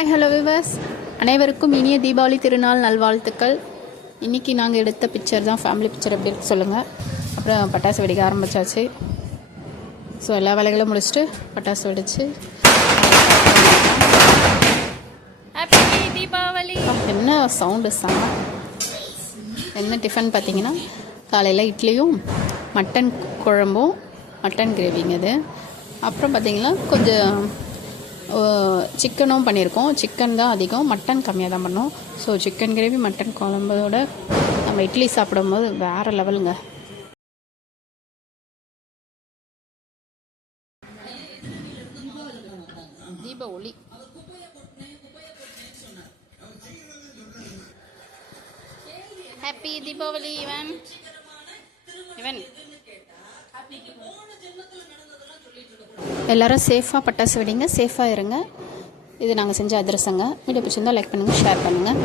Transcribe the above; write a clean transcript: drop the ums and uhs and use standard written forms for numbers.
Hi hello viewers, அனைவருக்கும் இனிய தீபாவளி திருநாள் நல்வாழ்த்துக்கள். இன்றைக்கி நாங்கள் எடுத்த பிக்சர் தான், ஃபேமிலி பிக்சர் எப்படி இருக்கு சொல்லுங்கள். அப்புறம் பட்டாசு வெடிக்க ஆரம்பித்தாச்சு. ஸோ எல்லா வேலைகளும் முடிச்சுட்டு பட்டாசு வெடிச்சு ஹாப்பி தீபாவளி. என்ன சவுண்டு சாங். என்ன டிஃபன் பார்த்தீங்கன்னா, காலையில் இட்லியும் மட்டன் குழம்பும் மட்டன் கிரேவிங்க இது. அப்புறம் பார்த்திங்கன்னா கொஞ்சம் சிக்கனும் பண்ணியிருக்கோம். சிக்கன் தான் அதிகம், மட்டன் கம்மியாக தான் பண்ணோம். ஸோ சிக்கன் கிரேவி மட்டன் குழம்போட நம்ம இட்லி சாப்பிடும்போது வேறு லெவலுங்க. தீப ஒளி. ஹாப்பி தீபாவளி இவன் இவன். எல்லோரும் சேஃபாக பட்டாசு வெடிங்க, சேஃபாக இருங்க. இது நாங்கள் செஞ்ச அதிரசங்க. வீடியோ பிடிச்சிருந்தால் லைக் பண்ணுங்கள், ஷேர் பண்ணுங்கள்.